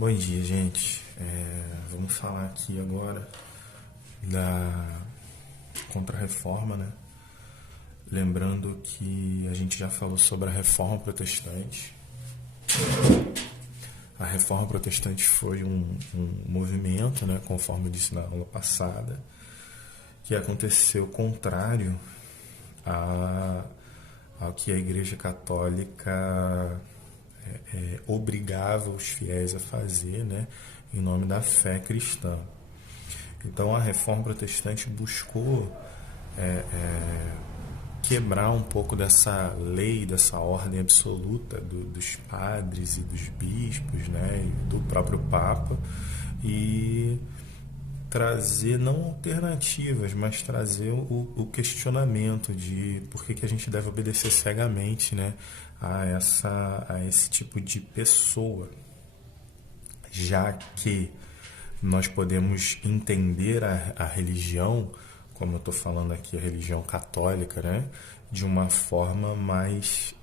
Bom dia, gente. Vamos falar aqui agora da Contra-Reforma, né? Lembrando que a gente já falou sobre a Reforma Protestante. A Reforma Protestante foi um movimento, né, conforme eu disse na aula passada, que aconteceu contrário ao que a Igreja Católica obrigava os fiéis a fazer, né, em nome da fé cristã. Então a Reforma Protestante buscou quebrar um pouco dessa lei, dessa ordem absoluta dos padres e dos bispos, né, e do próprio Papa, e trazer não alternativas, mas trazer o questionamento de por que a gente deve obedecer cegamente, né, a esse tipo de pessoa, já que nós podemos entender a religião, como eu estou falando aqui, a religião católica, né, de uma forma mais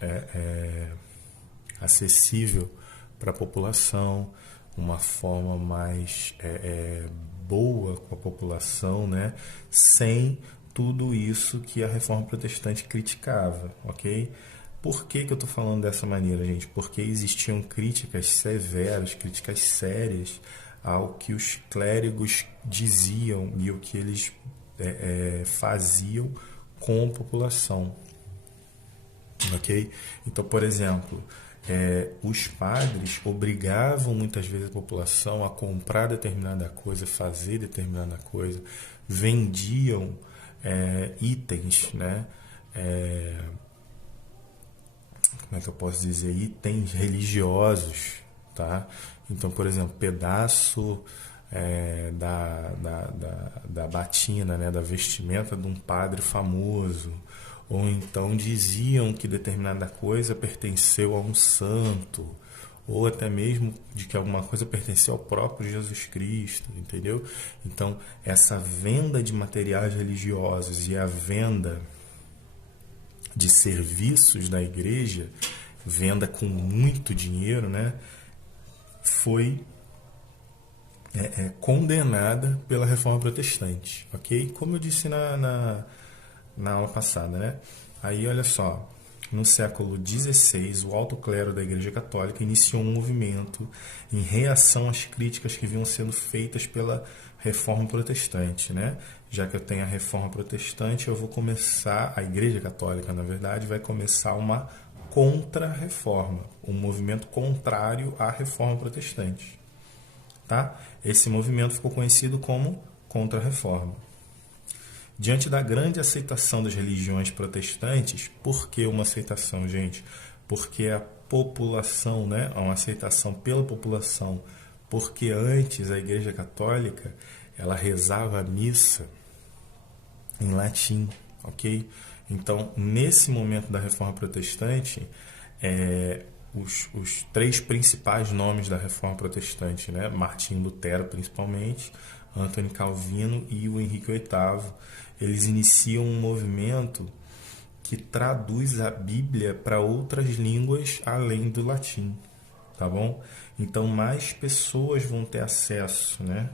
acessível para a população, uma forma mais boa com a população, né, sem tudo isso que a Reforma Protestante criticava, ok? Por que eu estou falando dessa maneira, gente? Porque existiam críticas severas, críticas sérias ao que os clérigos diziam e o que eles faziam com a população, ok? Então, por exemplo, os padres obrigavam muitas vezes a população a comprar determinada coisa, fazer determinada coisa, vendiam itens, né? Como é que eu posso dizer? Itens religiosos, tá? Então, por exemplo, pedaço da batina, né, da vestimenta de um padre famoso, ou então diziam que determinada coisa pertenceu a um santo, ou até mesmo de que alguma coisa pertenceu ao próprio Jesus Cristo, entendeu? Então, essa venda de materiais religiosos e a venda de serviços da igreja, venda com muito dinheiro, né, foi condenada pela Reforma Protestante, ok? Como eu disse na aula passada, né? Aí, olha só, no século XVI, o alto clero da Igreja Católica iniciou um movimento em reação às críticas que vinham sendo feitas pela Reforma Protestante, né? Já que eu tenho a Reforma Protestante, eu vou começar, a Igreja Católica, na verdade, vai começar uma contra-reforma, um movimento contrário à Reforma Protestante, tá? Esse movimento ficou conhecido como Contra-Reforma. Diante da grande aceitação das religiões protestantes, por que uma aceitação, gente? Porque a população, né, uma aceitação pela população, porque antes a Igreja Católica, ela rezava a missa em latim, ok? Então, nesse momento da Reforma Protestante, os três principais nomes da Reforma Protestante, né? Martinho Lutero, principalmente, Antônio Calvino e o Henrique VIII, eles iniciam um movimento que traduz a Bíblia para outras línguas além do latim, tá bom? Então, mais pessoas vão ter acesso, né,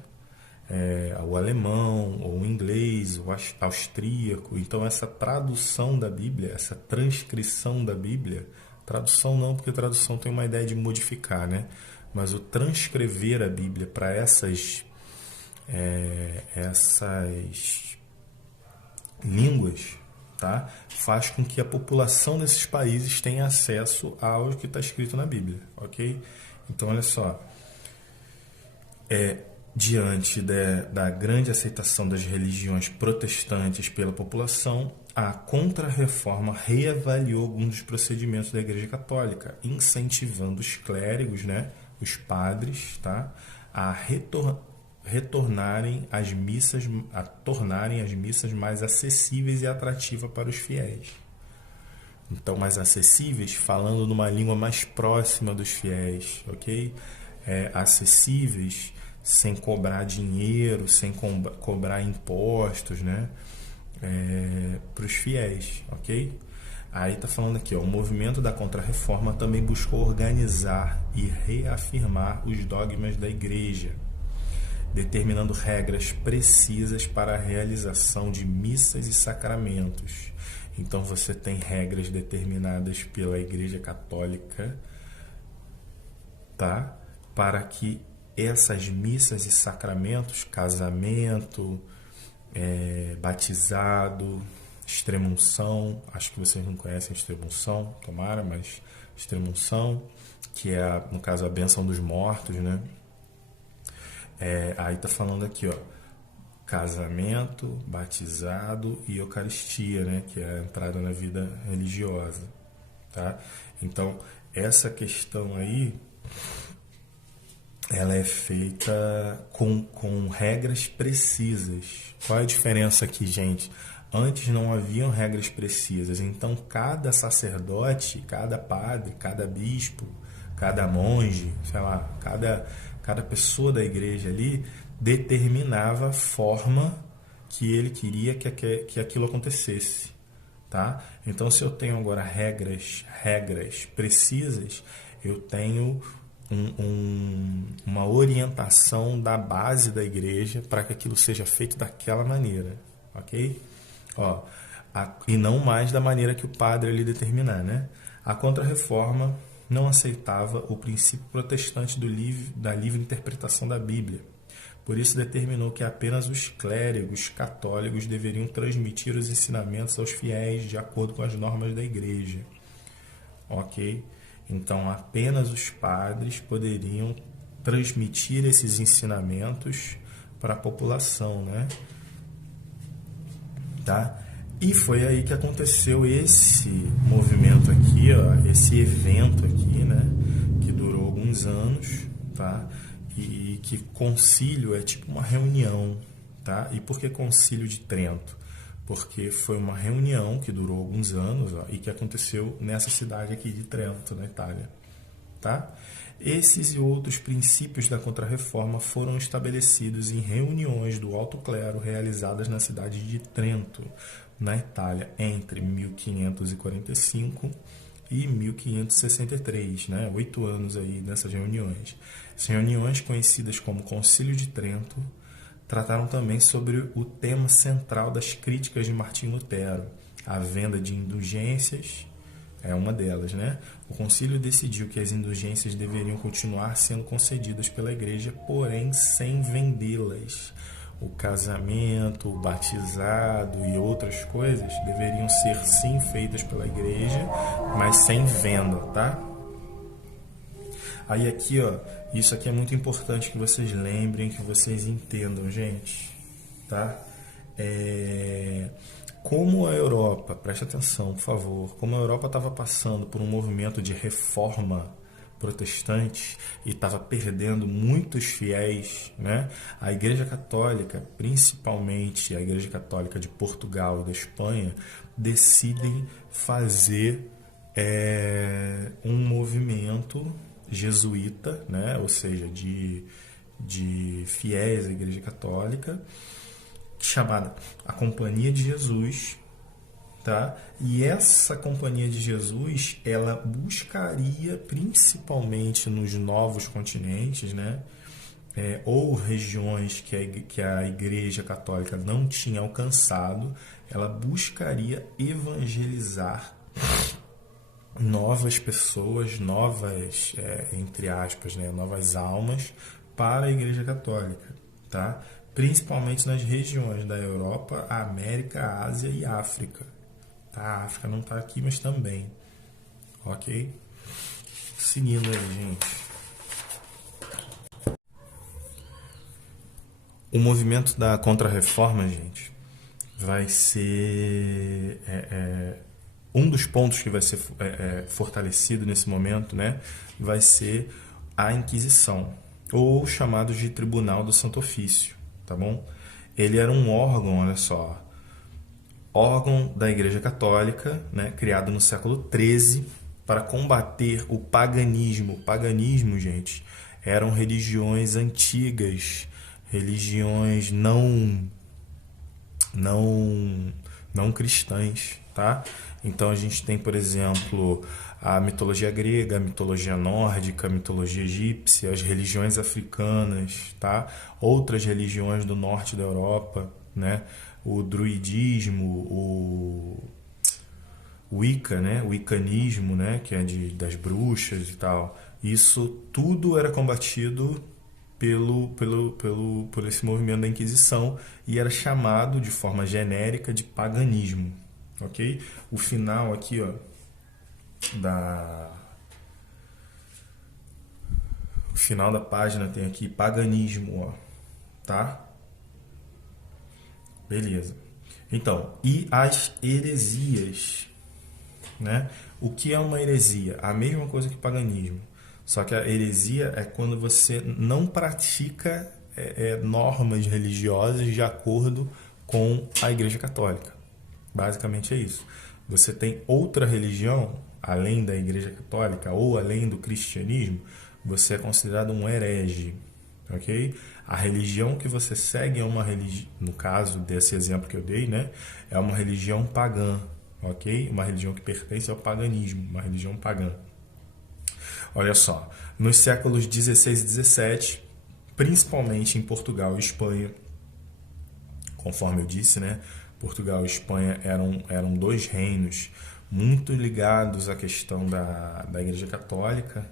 ao alemão, ou inglês, ou austríaco. Então, essa tradução da Bíblia, essa transcrição da Bíblia, tradução não, porque tradução tem uma ideia de modificar, né? Mas o transcrever a Bíblia para essas línguas, tá, faz com que a população desses países tenha acesso ao que está escrito na Bíblia, ok? Então, olha só, diante da grande aceitação das religiões protestantes pela população, a Contra-Reforma reavaliou alguns dos procedimentos da Igreja Católica, incentivando os clérigos, né, os padres, tá, a tornarem as missas mais acessíveis e atrativas para os fiéis. Então, mais acessíveis, falando numa língua mais próxima dos fiéis, ok? Acessíveis sem cobrar dinheiro, sem cobrar impostos, né? Para os fiéis, ok? Aí está falando aqui, ó, o movimento da Contra-Reforma também buscou organizar e reafirmar os dogmas da Igreja, determinando regras precisas para a realização de missas e sacramentos. Então você tem regras determinadas pela Igreja Católica, tá? Para que essas missas e sacramentos, casamento, batizado, extrema-unção, acho que vocês não conhecem extrema-unção, tomara, mas extrema-unção, que é, no caso, a bênção dos mortos, né? Aí tá falando aqui, ó, casamento, batizado e Eucaristia, né? Que é a entrada na vida religiosa, tá? Então, essa questão aí, ela é feita com regras precisas. Qual é a diferença aqui, gente? Antes não haviam regras precisas, então cada sacerdote, cada padre, cada bispo, cada monge, sei lá, cada pessoa da igreja ali determinava a forma que ele queria que aquilo acontecesse, tá? Então, se eu tenho agora regras precisas, eu tenho uma orientação da base da igreja para que aquilo seja feito daquela maneira, ok? Ó, e não mais da maneira que o padre lhe determinar, né? A Contra-Reforma não aceitava o princípio protestante da livre interpretação da Bíblia. Por isso determinou que apenas os clérigos católicos deveriam transmitir os ensinamentos aos fiéis de acordo com as normas da igreja, ok? Então, apenas os padres poderiam transmitir esses ensinamentos para a população, né? Tá? E foi aí que aconteceu esse movimento aqui, ó, esse evento aqui, né? Que durou alguns anos, tá? E que concílio é tipo uma reunião, tá? E por que concílio de Trento? Porque foi uma reunião que durou alguns anos, ó, e que aconteceu nessa cidade aqui de Trento, na Itália, tá? Esses e outros princípios da Contra-Reforma foram estabelecidos em reuniões do alto clero realizadas na cidade de Trento, na Itália, entre 1545 e 1563, né? 8 anos aí nessas reuniões. As reuniões, conhecidas como Concílio de Trento, trataram também sobre o tema central das críticas de Martinho Lutero, a venda de indulgências, é uma delas, né? O concílio decidiu que as indulgências deveriam continuar sendo concedidas pela igreja, porém sem vendê-las. O casamento, o batizado e outras coisas deveriam ser sim feitas pela igreja, mas sem venda, tá? Aí aqui, ó, isso aqui é muito importante que vocês lembrem, que vocês entendam, gente, tá? Como a Europa, preste atenção, por favor, como a Europa estava passando por um movimento de reforma protestante e estava perdendo muitos fiéis, né? A Igreja Católica, principalmente a Igreja Católica de Portugal e da Espanha, decidem fazer um movimento jesuíta, né? Ou seja, de fiéis à Igreja Católica, chamada a Companhia de Jesus, tá? E essa Companhia de Jesus, ela buscaria principalmente nos novos continentes, né? Ou regiões que a Igreja Católica não tinha alcançado, ela buscaria evangelizar novas pessoas, novas, entre aspas, né? Novas almas para a Igreja Católica, tá? Principalmente nas regiões da Europa, América, Ásia e África. Tá? A África não está aqui, mas também. Ok? Seguindo aí, gente. O movimento da Contra-Reforma, gente, vai ser... um dos pontos que vai ser fortalecido nesse momento, né, vai ser a Inquisição, ou chamado de Tribunal do Santo Ofício. Tá bom? Ele era um órgão, olha só, órgão da Igreja Católica, né, criado no século XIII para combater o paganismo. O paganismo, gente, eram religiões antigas, religiões não cristãs, tá? Então a gente tem, por exemplo, a mitologia grega, a mitologia nórdica, a mitologia egípcia, as religiões africanas, tá? Outras religiões do norte da Europa, né? O druidismo, o Wicca, né? O wiccanismo, né? Que é das bruxas e tal. Isso tudo era combatido por esse movimento da Inquisição e era chamado de forma genérica de paganismo, ok? O final aqui, ó, o final da página tem aqui paganismo, ó, tá? Beleza. Então, e as heresias, né? O que é uma heresia? A mesma coisa que paganismo. Só que a heresia é quando você não pratica normas religiosas de acordo com a Igreja Católica. Basicamente é isso. Você tem outra religião, além da Igreja Católica ou além do cristianismo, você é considerado um herege. Ok? A religião que você segue é uma religião, no caso desse exemplo que eu dei, né? É uma religião pagã. Ok? Uma religião que pertence ao paganismo, uma religião pagã. Olha só, nos séculos 16 e 17, principalmente em Portugal e Espanha, conforme eu disse, né? Portugal e Espanha eram dois reinos muito ligados à questão da Igreja Católica,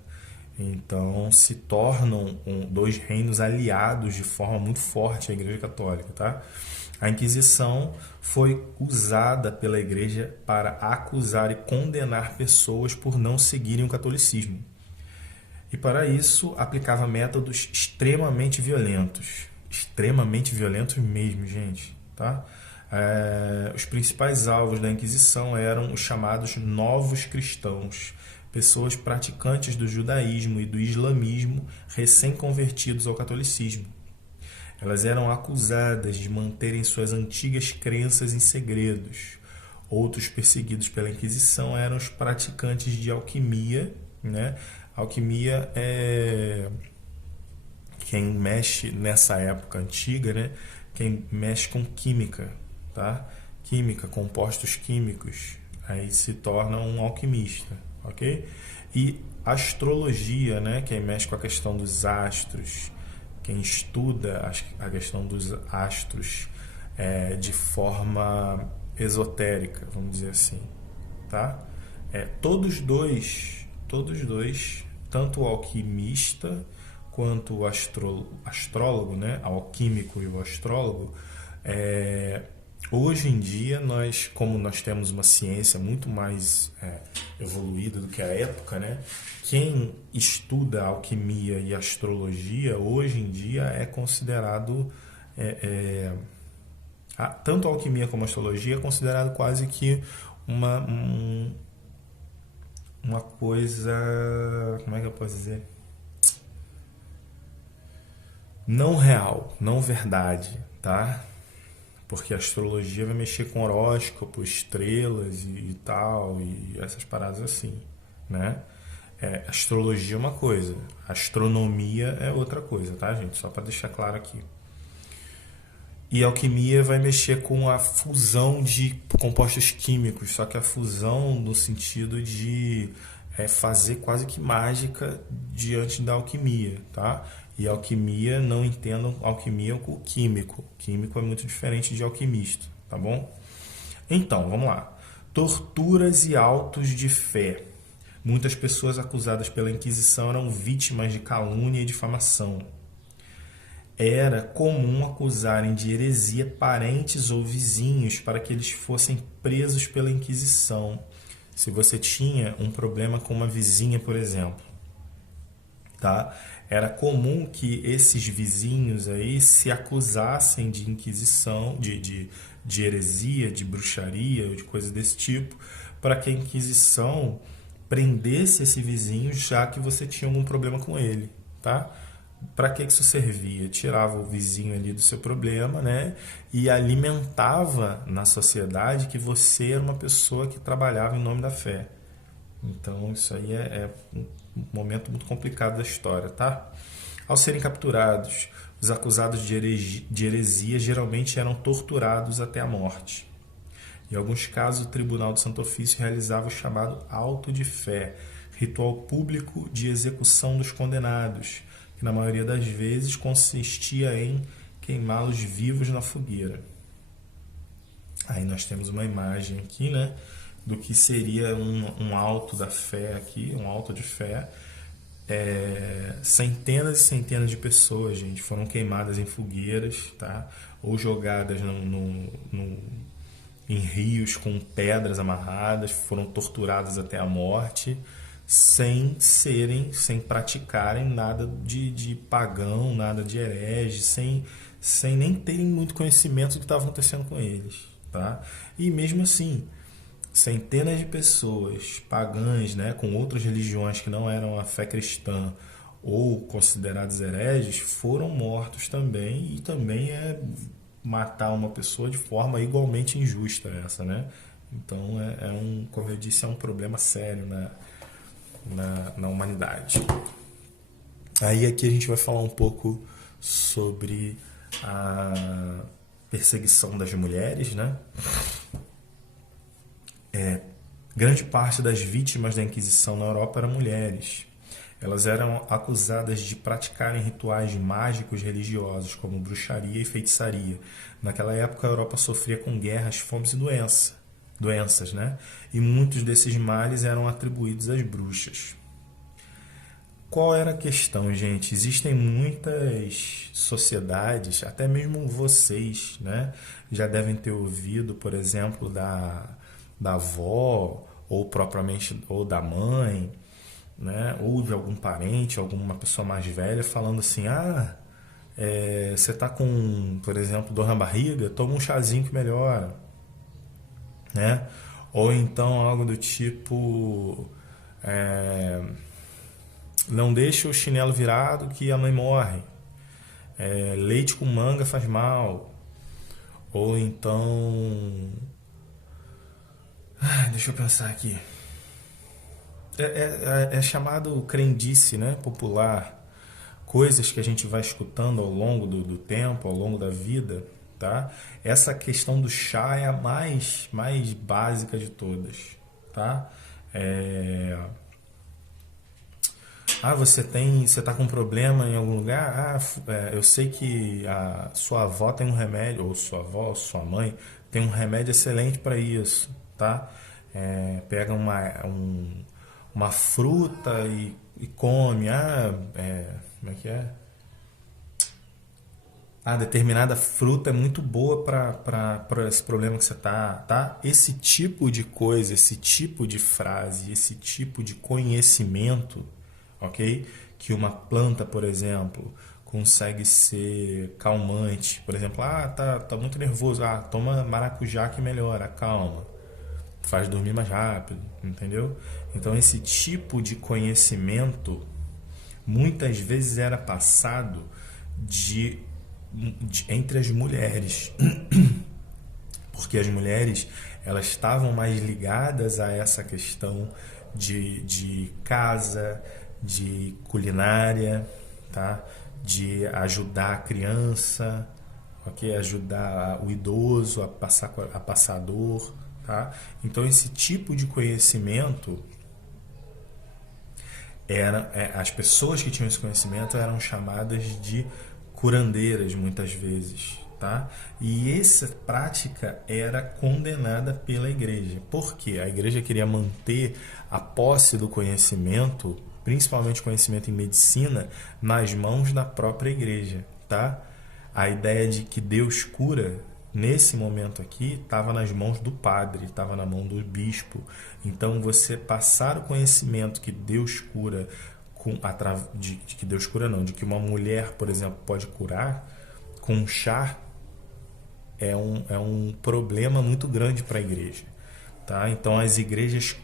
então se tornam dois reinos aliados de forma muito forte à Igreja Católica, tá? A Inquisição foi usada pela Igreja para acusar e condenar pessoas por não seguirem o catolicismo. E para isso aplicava métodos extremamente violentos mesmo, gente, tá? Os principais alvos da Inquisição eram os chamados novos cristãos, pessoas praticantes do judaísmo e do islamismo recém-convertidos ao catolicismo. Elas eram acusadas de manterem suas antigas crenças em segredos. Outros perseguidos pela Inquisição eram os praticantes de alquimia, né? Alquimia é quem mexe nessa época antiga, né? Quem mexe com química, tá? Química, compostos químicos, aí se torna um alquimista, ok? E astrologia, né? Quem mexe com a questão dos astros, quem estuda a questão dos astros de forma esotérica, vamos dizer assim, tá? Todos dois, tanto o alquimista quanto o astrólogo, né? O alquímico e o astrólogo, hoje em dia, como nós temos uma ciência muito mais evoluída do que a época, né? Quem estuda alquimia e astrologia, hoje em dia, é considerado... tanto a alquimia como a astrologia é considerado quase que uma coisa... Como é que eu posso dizer? Não real, não verdade, tá? Porque a astrologia vai mexer com horóscopo, estrelas e tal, e essas paradas assim, né? Astrologia é uma coisa, astronomia é outra coisa, tá, gente? Só para deixar claro aqui. E a alquimia vai mexer com a fusão de compostos químicos, só que a fusão no sentido de fazer quase que mágica diante da alquimia, tá? E alquimia, não entendam alquimia com químico. Químico é muito diferente de alquimista, tá bom? Então, vamos lá. Torturas e autos de fé. Muitas pessoas acusadas pela Inquisição eram vítimas de calúnia e difamação. Era comum acusarem de heresia parentes ou vizinhos para que eles fossem presos pela Inquisição. Se você tinha um problema com uma vizinha, por exemplo, tá? Era comum que esses vizinhos aí se acusassem de inquisição, de heresia, de bruxaria, de coisa desse tipo, para que a Inquisição prendesse esse vizinho, já que você tinha algum problema com ele, tá? Para que isso servia? Tirava o vizinho ali do seu problema, né? E alimentava na sociedade que você era uma pessoa que trabalhava em nome da fé. Então isso aí é um momento muito complicado da história, tá? Ao serem capturados, os acusados de heresia geralmente eram torturados até a morte. Em alguns casos, o Tribunal do Santo Ofício realizava o chamado auto de fé, ritual público de execução dos condenados, que na maioria das vezes consistia em queimá-los vivos na fogueira. Aí nós temos uma imagem aqui, né, do que seria um auto da fé aqui, um auto de fé. Centenas e centenas de pessoas, gente, foram queimadas em fogueiras, tá? Ou jogadas em rios com pedras amarradas, foram torturadas até a morte, sem praticarem nada de pagão, nada de herege, sem nem terem muito conhecimento do que estava acontecendo com eles, tá? E mesmo assim, centenas de pessoas pagãs, né, com outras religiões que não eram a fé cristã ou considerados hereges, foram mortos também, e também é matar uma pessoa de forma igualmente injusta essa, né? Então como eu disse, é um problema sério na humanidade. Aí aqui a gente vai falar um pouco sobre a perseguição das mulheres, né? Grande parte das vítimas da Inquisição na Europa eram mulheres. Elas eram acusadas de praticarem rituais mágicos religiosos, como bruxaria e feitiçaria. Naquela época, a Europa sofria com guerras, fomes e doenças, né? E muitos desses males eram atribuídos às bruxas. Qual era a questão, gente? Existem muitas sociedades, até mesmo vocês, né, já devem ter ouvido, por exemplo, da avó, ou propriamente, ou da mãe, né, ou de algum parente, alguma pessoa mais velha, falando assim, você tá com, por exemplo, dor na barriga, toma um chazinho que melhora, né? Ou então algo do tipo, não deixa o chinelo virado que a mãe morre, leite com manga faz mal, ou então... deixa eu pensar aqui. É chamado crendice, né, popular. Coisas que a gente vai escutando ao longo do tempo, ao longo da vida, tá? Essa questão do chá é a mais básica de todas, tá? Você tá com um problema em algum lugar? Eu sei que a sua avó tem um remédio, ou sua avó, ou sua mãe tem um remédio excelente para isso, tá? Pega uma fruta e come. Como é que é? Determinada fruta é muito boa para esse problema que você tá? Esse tipo de coisa, esse tipo de frase, esse tipo de conhecimento, ok? Que uma planta, por exemplo, consegue ser calmante. Por exemplo, tá muito nervoso, toma maracujá que melhora, calma. Faz dormir mais rápido, entendeu? Então esse tipo de conhecimento muitas vezes era passado entre as mulheres, porque as mulheres elas estavam mais ligadas a essa questão de casa, de culinária, tá? De ajudar a criança, ok? Ajudar o idoso a passar dor, tá? Então esse tipo de conhecimento as pessoas que tinham esse conhecimento eram chamadas de curandeiras muitas vezes, tá? E essa prática era condenada pela igreja. Por quê? A igreja queria manter a posse do conhecimento, principalmente conhecimento em medicina, nas mãos da própria igreja, tá? A ideia de que Deus cura, nesse momento aqui, estava nas mãos do padre, estava na mão do bispo. Então, você passar o conhecimento que Deus cura, de que Deus cura não, de que uma mulher, por exemplo, pode curar com um chá, é um problema muito grande para a igreja, tá? Então, as igrejas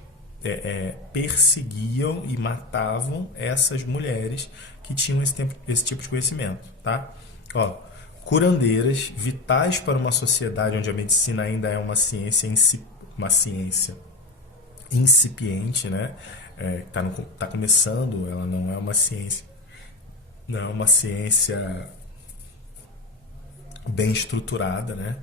perseguiam e matavam essas mulheres que tinham esse tipo de conhecimento, tá? Curandeiras vitais para uma sociedade onde a medicina ainda é uma ciência incipiente, né? Tá começando, ela não é uma ciência bem estruturada, né?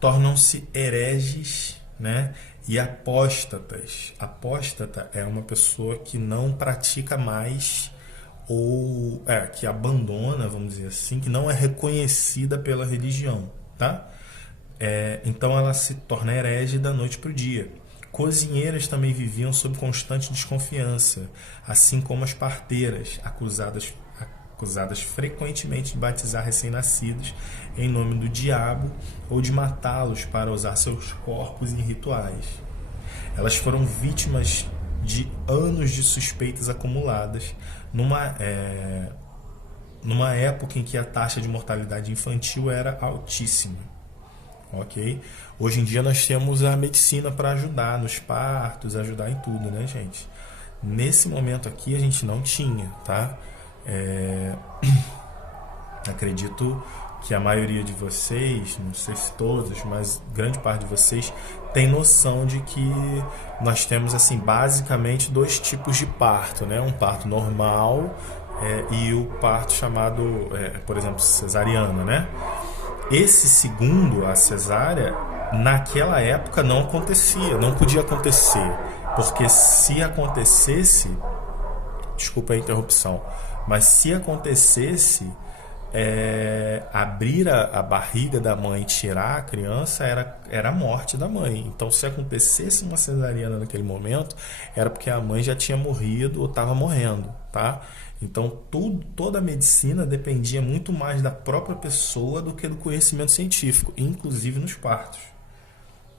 Tornam-se hereges né? E apóstatas. Apóstata é uma pessoa que não pratica mais ou que abandona, vamos dizer assim, que não é reconhecida pela religião, tá? Então ela se torna herege da noite para o dia. Cozinheiras também viviam sob constante desconfiança, assim como as parteiras, acusadas frequentemente de batizar recém-nascidos em nome do diabo ou de matá-los para usar seus corpos em rituais. Elas foram vítimas de anos de suspeitas acumuladas numa época em que a taxa de mortalidade infantil era altíssima. Ok? Hoje em dia nós temos a medicina para ajudar nos partos, ajudar em tudo, né, gente? Nesse momento aqui a gente não tinha, tá? Acredito que a maioria de vocês, não sei se todos, mas grande parte de vocês tem noção de que nós temos assim basicamente dois tipos de parto, né? Um parto normal e o parto chamado, por exemplo, cesariana, né? Esse segundo, a cesárea, naquela época não acontecia, não podia acontecer, porque se acontecesse, desculpa a interrupção, mas se acontecesse, abrir a barriga da mãe e tirar a criança era a morte da mãe. Então, se acontecesse uma cesariana naquele momento, era porque a mãe já tinha morrido ou estava morrendo, tá? Então, toda a medicina dependia muito mais da própria pessoa do que do conhecimento científico, inclusive nos partos.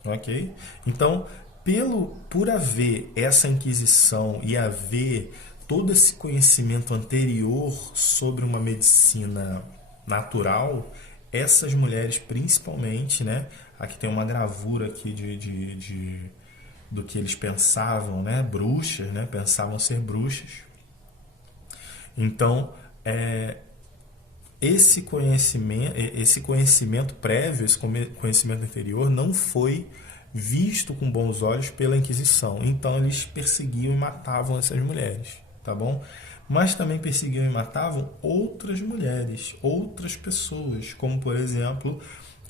Ok? Então, por haver essa inquisição e haver todo esse conhecimento anterior sobre uma medicina natural, essas mulheres principalmente, né? Aqui tem uma gravura aqui do que eles pensavam, né? Bruxas, né? Pensavam ser bruxas. Então, esse conhecimento prévio, esse conhecimento anterior, não foi visto com bons olhos pela Inquisição. Então, eles perseguiam e matavam essas mulheres, tá bom? Mas também perseguiam e matavam outras mulheres, outras pessoas, como, por exemplo,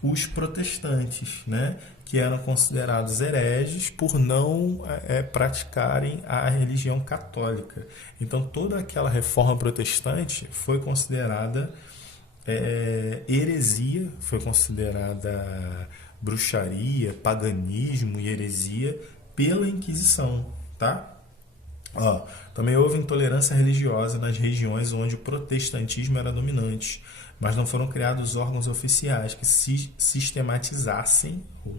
os protestantes, né? Que eram considerados hereges por não praticarem a religião católica. Então, toda aquela reforma protestante foi considerada heresia, foi considerada bruxaria, paganismo e heresia pela Inquisição, tá? Também houve intolerância religiosa nas regiões onde o protestantismo era dominante, mas não foram criados órgãos oficiais que sistematizassem ou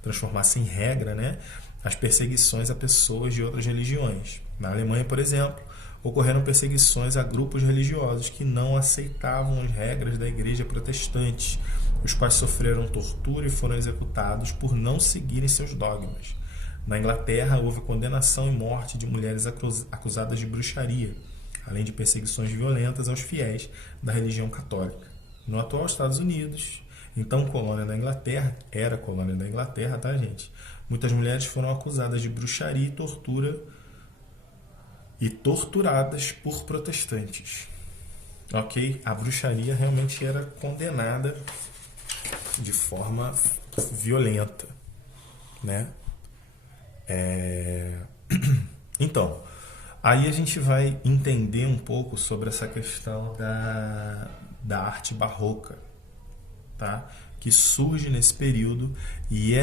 transformassem em regra, né, as perseguições a pessoas de outras religiões. Na Alemanha, por exemplo, ocorreram perseguições a grupos religiosos que não aceitavam as regras da igreja protestante, os quais sofreram tortura e foram executados por não seguirem seus dogmas. Na Inglaterra, houve condenação e morte de mulheres acusadas de bruxaria, além de perseguições violentas aos fiéis da religião católica. No atual Estados Unidos, então colônia da Inglaterra, era colônia da Inglaterra, tá, gente? Muitas mulheres foram acusadas de bruxaria e tortura e torturadas por protestantes. Ok? A bruxaria realmente era condenada de forma violenta, né? Então, aí a gente vai entender um pouco sobre essa questão da arte barroca, tá? Que surge nesse período e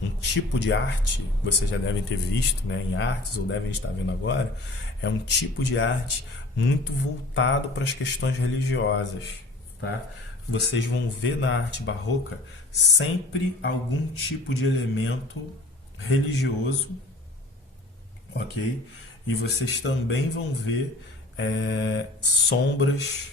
um tipo de arte, vocês já devem ter visto, né, em artes ou devem estar vendo agora, é um tipo de arte muito voltado para as questões religiosas, tá? Vocês vão ver na arte barroca sempre algum tipo de elemento religioso, ok? E vocês também vão ver sombras,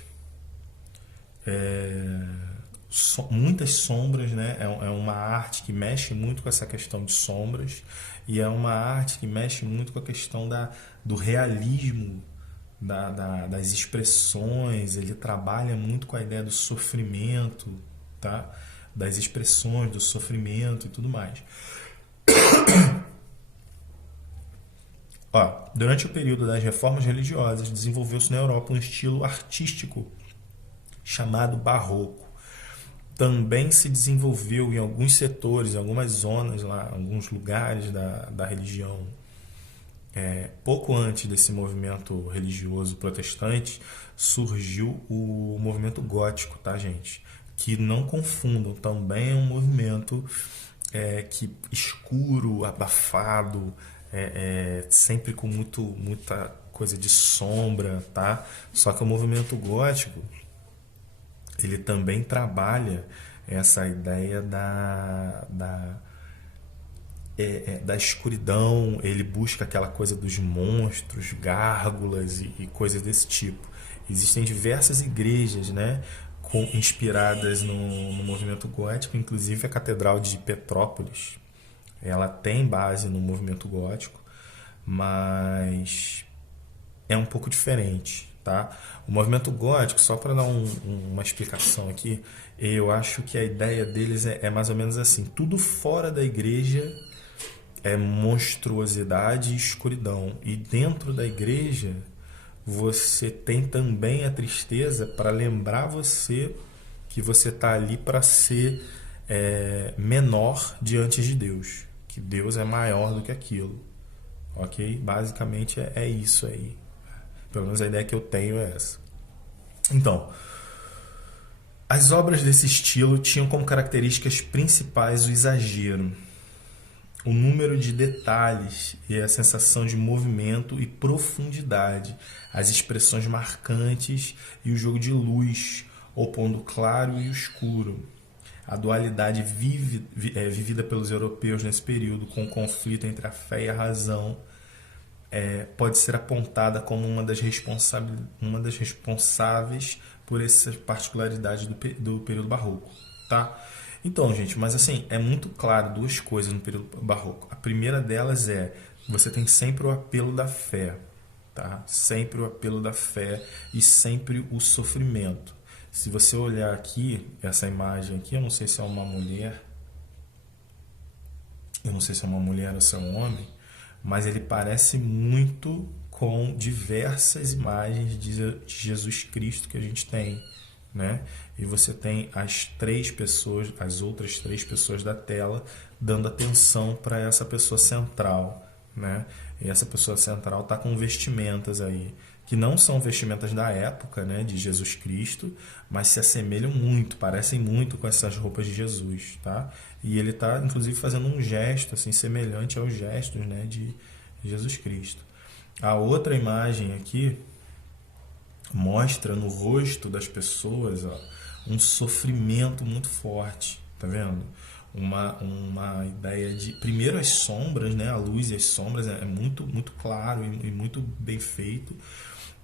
muitas sombras, né? É uma arte que mexe muito com essa questão de sombras e é uma arte que mexe muito com a questão do realismo, das expressões. Ele trabalha muito com a ideia do sofrimento, tá? Das expressões, do sofrimento e tudo mais. Durante o período das reformas religiosas, desenvolveu-se na Europa um estilo artístico chamado barroco. também se desenvolveu em alguns setores, em algumas zonas lá, alguns lugares da religião. Pouco antes desse movimento religioso protestante, surgiu o movimento gótico, tá, gente? Que não confundam, também é um movimento que escuro, abafado, sempre com muita coisa de sombra, tá? Só que o movimento gótico, ele também trabalha essa ideia da escuridão, ele busca aquela coisa dos monstros, gárgulas e coisas desse tipo. Existem diversas igrejas, né, inspiradas no movimento gótico, inclusive a Catedral de Petrópolis. Ela tem base no movimento gótico, mas é um pouco diferente, tá? O movimento gótico, só para dar uma explicação aqui, eu acho que a ideia deles é mais ou menos assim: tudo fora da igreja é monstruosidade e escuridão, e dentro da igreja você tem também a tristeza para lembrar você que você está ali para ser menor diante de Deus, que Deus é maior do que aquilo, ok? Basicamente é isso aí. Pelo menos a ideia que eu tenho é essa. Então, as obras desse estilo tinham como características principais o exagero, o número de detalhes e a sensação de movimento e profundidade, as expressões marcantes e o jogo de luz, opondo o claro e o escuro. A dualidade vivida pelos europeus nesse período, com o conflito entre a fé e a razão, pode ser apontada como uma das responsáveis por essa particularidade do período barroco, tá? Então, gente, mas assim, é muito claro duas coisas no período barroco. A primeira delas você tem sempre o apelo da fé, tá? Sempre o apelo da fé e sempre o sofrimento. Se você olhar aqui, essa imagem aqui, eu não sei se é uma mulher, ou se é um homem, mas ele parece muito com diversas imagens de Jesus Cristo que a gente tem, né? E você tem as outras três pessoas da tela dando atenção para essa pessoa central, né? E essa pessoa central está com vestimentas aí que não são vestimentas da época, né, de Jesus Cristo, mas se assemelham muito, parecem muito com essas roupas de Jesus, tá? E ele está, inclusive, fazendo um gesto assim semelhante aos gestos, né, de Jesus Cristo. A outra imagem aqui mostra no rosto das pessoas, ó, um sofrimento muito forte, tá vendo? Uma ideia de, primeiro, as sombras, né? A luz e as sombras é muito, muito claro e muito bem feito.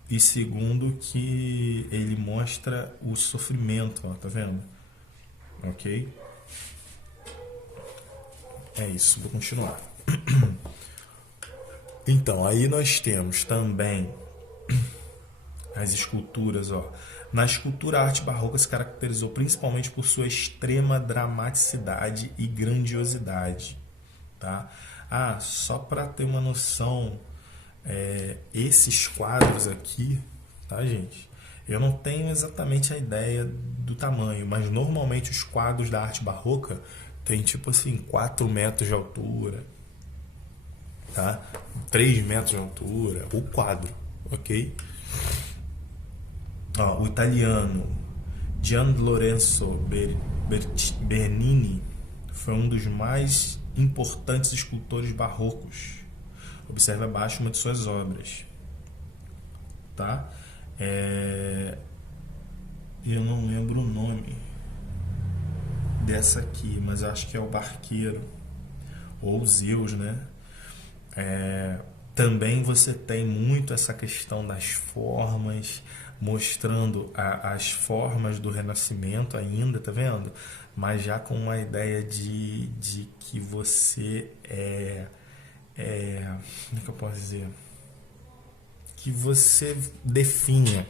E segundo, que ele mostra o sofrimento, ó, tá vendo? Ok? É isso, vou continuar. Então, aí nós temos também as esculturas, ó. Na escultura, a arte barroca se caracterizou principalmente por sua extrema dramaticidade e grandiosidade, tá? Só para ter uma noção, esses quadros aqui, tá, gente? Eu não tenho exatamente a ideia do tamanho, mas normalmente os quadros da arte barroca tem tipo assim 4 metros de altura, tá? 3 metros de altura, o quadro, ok? O italiano Gian Lorenzo Bernini foi um dos mais importantes escultores barrocos. Observe abaixo uma de suas obras, tá? Eu não lembro o nome dessa aqui, mas acho que é o Barqueiro ou Zeus, né? Também você tem muito essa questão das formas, mostrando as formas do Renascimento ainda, tá vendo? Mas já com uma ideia de que você como é que eu posso dizer? Que você definha.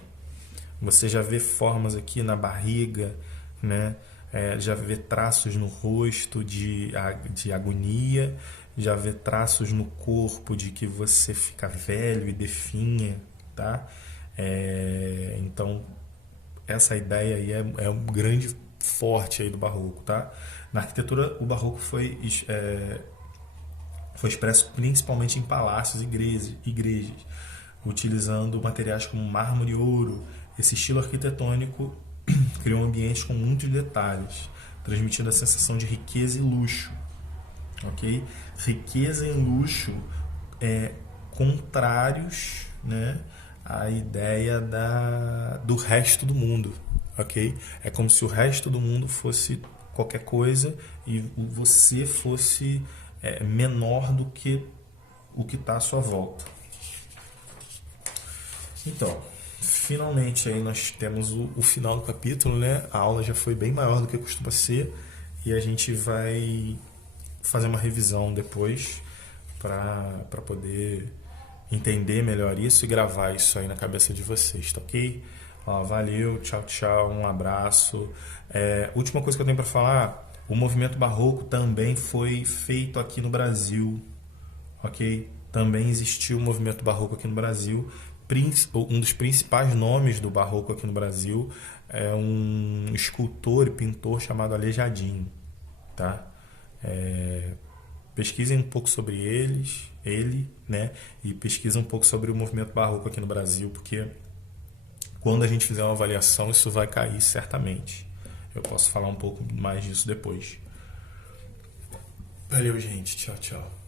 Você já vê formas aqui na barriga, né? Já vê traços no rosto de agonia, já vê traços no corpo de que você fica velho e definha, tá? Então, essa ideia aí é um grande forte aí do barroco, tá? Na arquitetura, o barroco foi expresso principalmente em palácios e igrejas, utilizando materiais como mármore e ouro. Esse estilo arquitetônico criou um ambiente com muitos detalhes, transmitindo a sensação de riqueza e luxo. Ok? Riqueza e luxo contrários, né, à ideia do resto do mundo. Ok? É como se o resto do mundo fosse qualquer coisa e você fosse menor do que o que está à sua volta. Então, finalmente aí nós temos o final do capítulo, né? A aula já foi bem maior do que costuma ser e a gente vai fazer uma revisão depois para poder entender melhor isso e gravar isso aí na cabeça de vocês, tá ok? Ó, valeu, tchau, tchau, um abraço. Última coisa que eu tenho para falar, o movimento barroco também foi feito aqui no Brasil, ok? Também existiu o movimento barroco aqui no Brasil. Um dos principais nomes do barroco aqui no Brasil é um escultor e pintor chamado Aleijadinho, tá? Pesquisem um pouco sobre ele, né? E pesquisem um pouco sobre o movimento barroco aqui no Brasil, porque quando a gente fizer uma avaliação, isso vai cair certamente. Eu posso falar um pouco mais disso depois. Valeu, gente. Tchau, tchau.